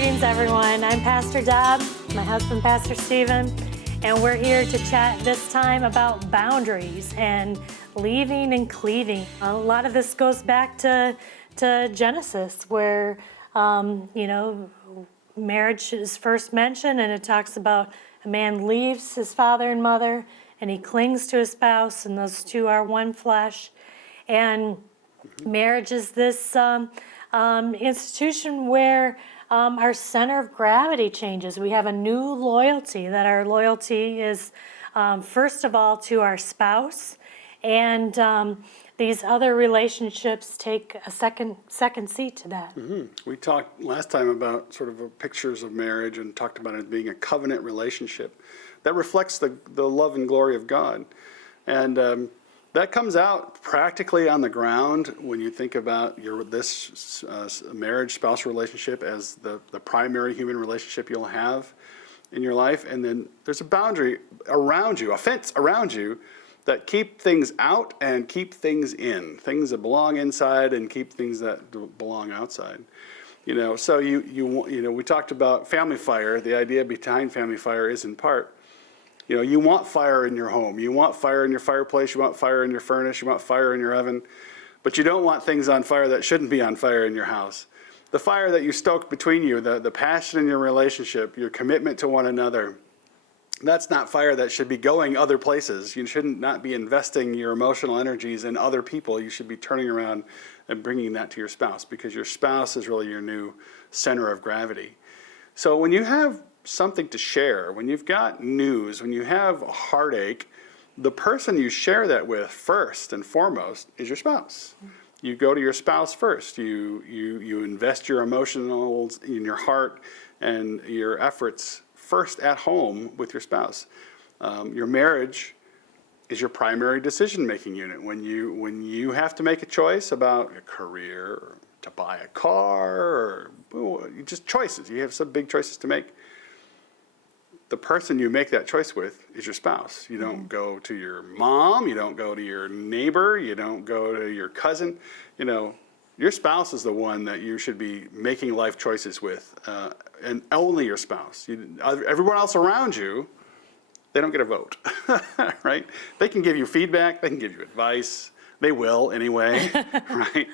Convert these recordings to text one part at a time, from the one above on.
Greetings, everyone. I'm Pastor Deb, my husband, Pastor Stephen, and we're here to chat this time about boundaries and leaving and cleaving. A lot of this goes back to Genesis, where, marriage is first mentioned, and it talks about a man leaves his father and mother, and he clings to his spouse, and those two are one flesh. And marriage is this institution where our center of gravity changes. We have a new loyalty, that our loyalty is first of all to our spouse, and these other relationships take a second seat to that. We talked last time about sort of pictures of marriage and talked about it being a covenant relationship that reflects the love and glory of God. And that comes out practically on the ground when you think about this marriage spousal relationship as the primary human relationship you'll have in your life. And then there's a boundary around you, a fence around you, that keep things out and keep things in, things that belong inside and keep things that belong outside. So we talked about family fire. The idea behind family fire is in part, you want fire in your home. You want fire in your fireplace. You want fire in your furnace. You want fire in your oven. But you don't want things on fire that shouldn't be on fire in your house. The fire that you stoke between you, the passion in your relationship, your commitment to one another, that's not fire that should be going other places. You shouldn't not be investing your emotional energies in other people. You should be turning around and bringing that to your spouse, because your spouse is really your new center of gravity. So when you have something to share, when you've got news, when you have a heartache, the person you share that with first and foremost is your spouse. You go to your spouse first. You invest your emotionals in your heart and your efforts first at home with your spouse. Your marriage is your primary decision-making unit. When you have to make a choice about a career, or to buy a car, or just choices, you have some big choices to make. The person you make that choice with is your spouse. You don't go to your mom, you don't go to your neighbor, you don't go to your cousin. Your spouse is the one that you should be making life choices with, and only your spouse. Everyone else around you, they don't get a vote, right? They can give you feedback, they can give you advice, they will anyway, right?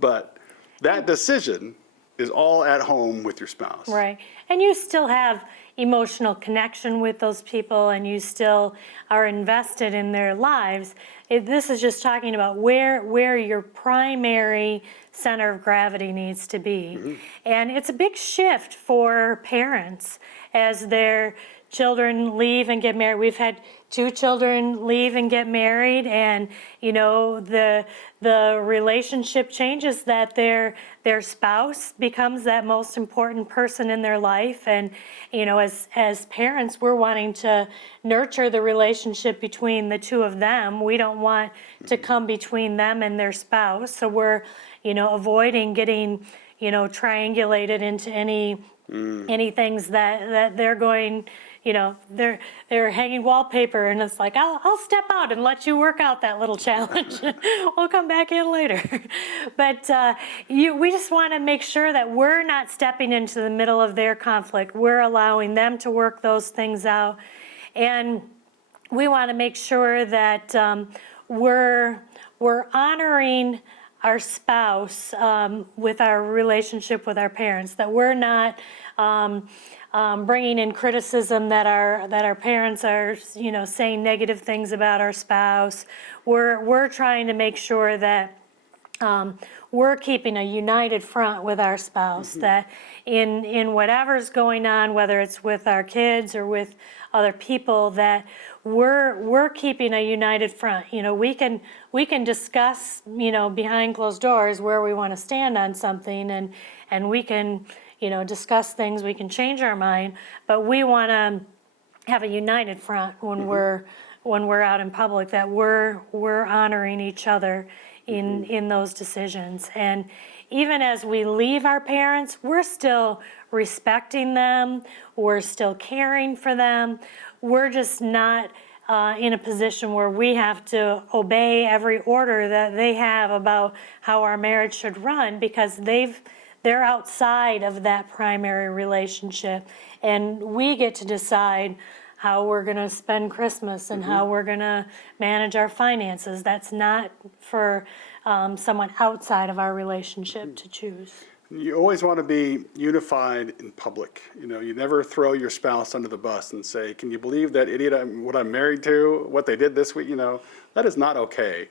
But that decision is all at home with your spouse. Right. And you still have emotional connection with those people, and you still are invested in their lives. This is just talking about where your primary center of gravity needs to be. And it's a big shift for parents as their children leave and get married. We've had 2 children leave and get married, and the relationship changes, that their spouse becomes that most important person in their life. And as parents, we're wanting to nurture the relationship between the two of them. We don't want to come between them and their spouse, so we're avoiding getting triangulated into any things that they're going. They're hanging wallpaper, and it's like, I'll step out and let you work out that little challenge. We'll come back in later. But we just want to make sure that we're not stepping into the middle of their conflict. We're allowing them to work those things out. And we want to make sure that we're honoring our spouse with our relationship with our parents, that we're not bringing in criticism that our parents are, saying negative things about our spouse. We're trying to make sure that we're keeping a united front with our spouse, that in whatever's going on, whether it's with our kids or with other people, that we're keeping a united front. We can discuss, behind closed doors where we want to stand on something, and we can discuss things, we can change our mind, but we want to have a united front when we're out in public, that we're honoring each other in those decisions. And even as we leave our parents, we're still respecting them, we're still caring for them. We're just not in a position where we have to obey every order that they have about how our marriage should run, because they've they're outside of that primary relationship, and we get to decide how we're going to spend Christmas and how we're going to manage our finances. That's not for someone outside of our relationship to choose. You always want to be unified in public. You never throw your spouse under the bus and say, "Can you believe that idiot? What I'm married to? What they did this week?" That is not okay.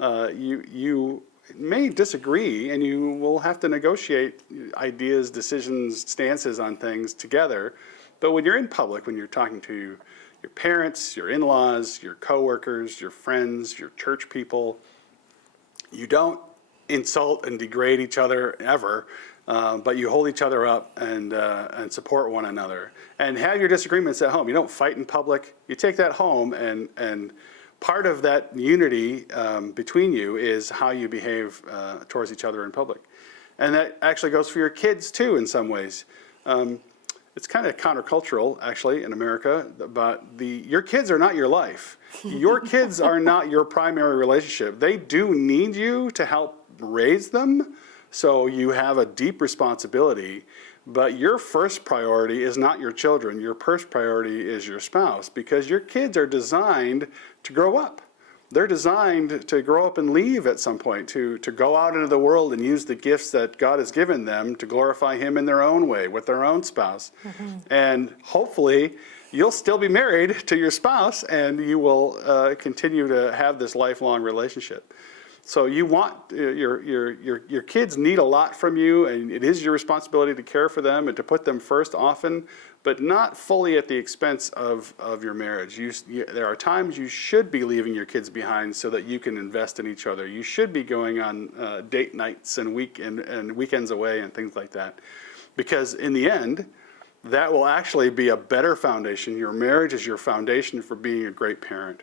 You may disagree, and you will have to negotiate ideas, decisions, stances on things together. But when you're in public, when you're talking to your parents, your in-laws, your coworkers, your friends, your church people, you don't insult and degrade each other ever, but you hold each other up and support one another. And have your disagreements at home. You don't fight in public. You take that home, and part of that unity between you is how you behave towards each other in public. And that actually goes for your kids too in some ways. It's kind of countercultural, actually, in America, but your kids are not your life. Your kids are not your primary relationship. They do need you to help raise them, so you have a deep responsibility, but your first priority is not your children. Your first priority is your spouse, because your kids are designed to grow up. They're designed to grow up and leave at some point, to go out into the world and use the gifts that God has given them to glorify Him in their own way with their own spouse. And hopefully you'll still be married to your spouse, and you will continue to have this lifelong relationship. So you want your kids need a lot from you, and it is your responsibility to care for them and to put them first often, but not fully at the expense of your marriage. There are times you should be leaving your kids behind so that you can invest in each other. You should be going on date nights and weekends away and things like that, because in the end, that will actually be a better foundation. Your marriage is your foundation for being a great parent.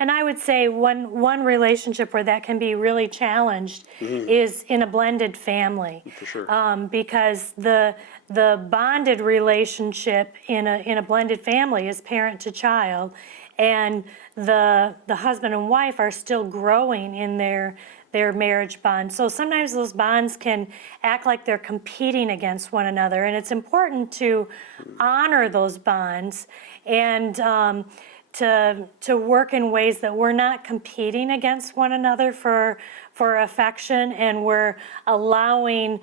And I would say one relationship where that can be really challenged is in a blended family. For sure. Because the bonded relationship in a blended family is parent to child, and the husband and wife are still growing in their marriage bond. So sometimes those bonds can act like they're competing against one another, and it's important to honor those bonds and to work in ways that we're not competing against one another for affection, and we're allowing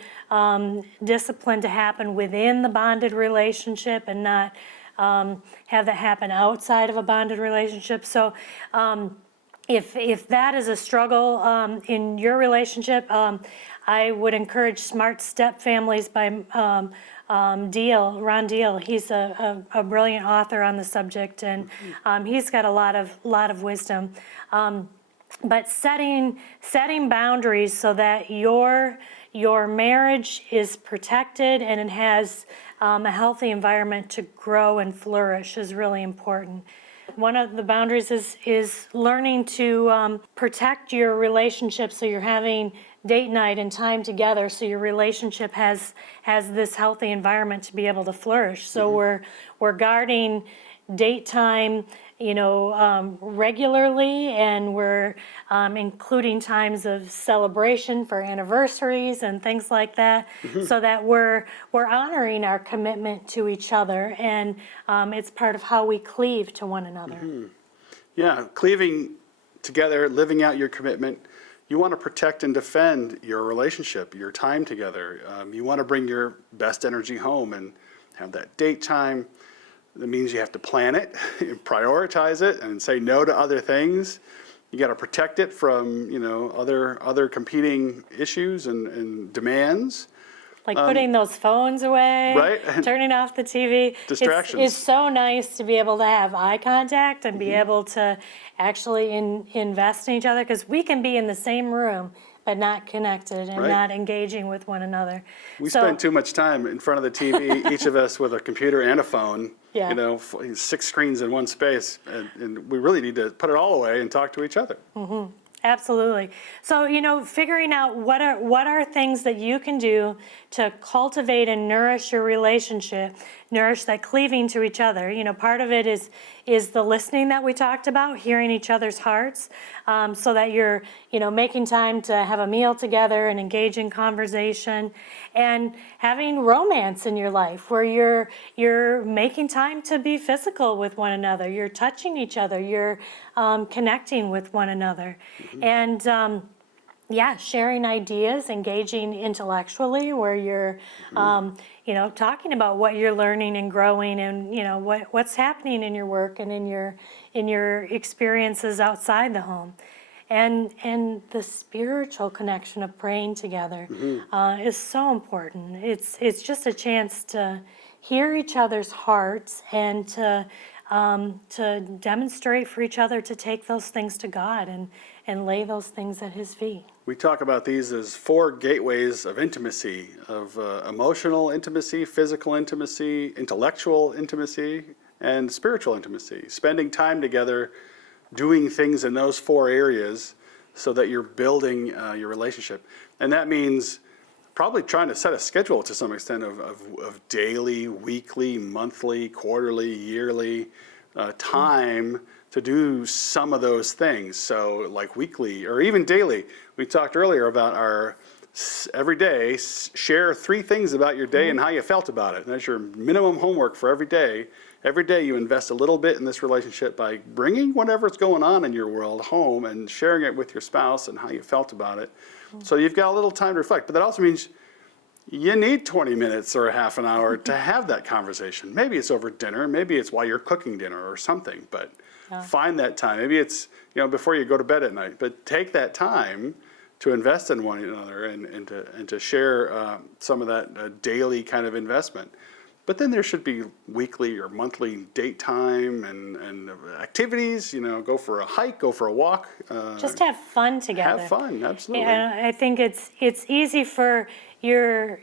discipline to happen within the bonded relationship and not have that happen outside of a bonded relationship. So if that is a struggle in your relationship, I would encourage Smart Step Families by Ron Deal. He's a brilliant author on the subject, and he's got a lot of wisdom. But setting boundaries so that your marriage is protected and it has a healthy environment to grow and flourish is really important. One of the boundaries is learning to protect your relationship, so you're having date night and time together, so your relationship has this healthy environment to be able to flourish. So we're guarding date time, regularly, and we're including times of celebration for anniversaries and things like that, so that we're honoring our commitment to each other, and it's part of how we cleave to one another. Yeah, cleaving together, living out your commitment. You want to protect and defend your relationship, your time together. You want to bring your best energy home and have that date time. That means you have to plan it, prioritize it, and say no to other things. You got to protect it from, other competing issues and demands. Like putting those phones away, right? Turning off the TV. Distractions. It's so nice to be able to have eye contact and be able to actually invest in each other, because we can be in the same room but not connected and not engaging with one another. We spend too much time in front of the TV, each of us with a computer and a phone, 6 screens in one space, and we really need to put it all away and talk to each other. Absolutely. So, figuring out what are things that you can do to cultivate and nourish your relationship nourish that cleaving to each other. Part of it is the listening that we talked about, hearing each other's hearts, so that you're, making time to have a meal together and engage in conversation, and having romance in your life where you're making time to be physical with one another, you're touching each other, you're connecting with one another, and sharing ideas, engaging intellectually, where you're, talking about what you're learning and growing, and what's happening in your work and in your experiences outside the home, and the spiritual connection of praying together is so important. It's just a chance to hear each other's hearts and to demonstrate for each other to take those things to God and lay those things at His feet. We talk about these as 4 gateways of intimacy, of emotional intimacy, physical intimacy, intellectual intimacy, and spiritual intimacy. Spending time together, doing things in those 4 areas so that you're building your relationship. And that means probably trying to set a schedule to some extent of daily, weekly, monthly, quarterly, yearly time to do some of those things. So like weekly or even daily. We talked earlier about our every day, share 3 things about your day and how you felt about it. And that's your minimum homework for every day. Every day you invest a little bit in this relationship by bringing whatever's going on in your world home and sharing it with your spouse and how you felt about it. So you've got a little time to reflect. But that also means you need 20 minutes or a half an hour to have that conversation. Maybe it's over dinner, maybe it's while you're cooking dinner or something, but find that time. Maybe it's before you go to bed at night, but take that time to invest in one another and to share some of that daily kind of investment. But then there should be weekly or monthly date time and activities, go for a hike, go for a walk. Just have fun together. Have fun, absolutely. And I think it's easy for your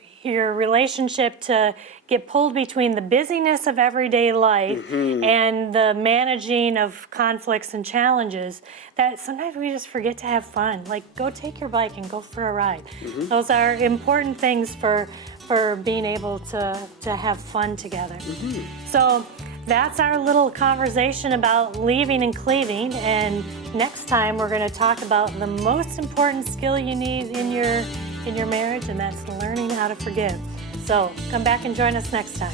relationship to get pulled between the busyness of everyday life and the managing of conflicts and challenges, that sometimes we just forget to have fun. Like, go take your bike and go for a ride. Those are important things for being able to have fun together. So that's our little conversation about leaving and cleaving, and next time we're going to talk about the most important skill you need in your marriage, and that's learning how to forgive. So come back and join us next time.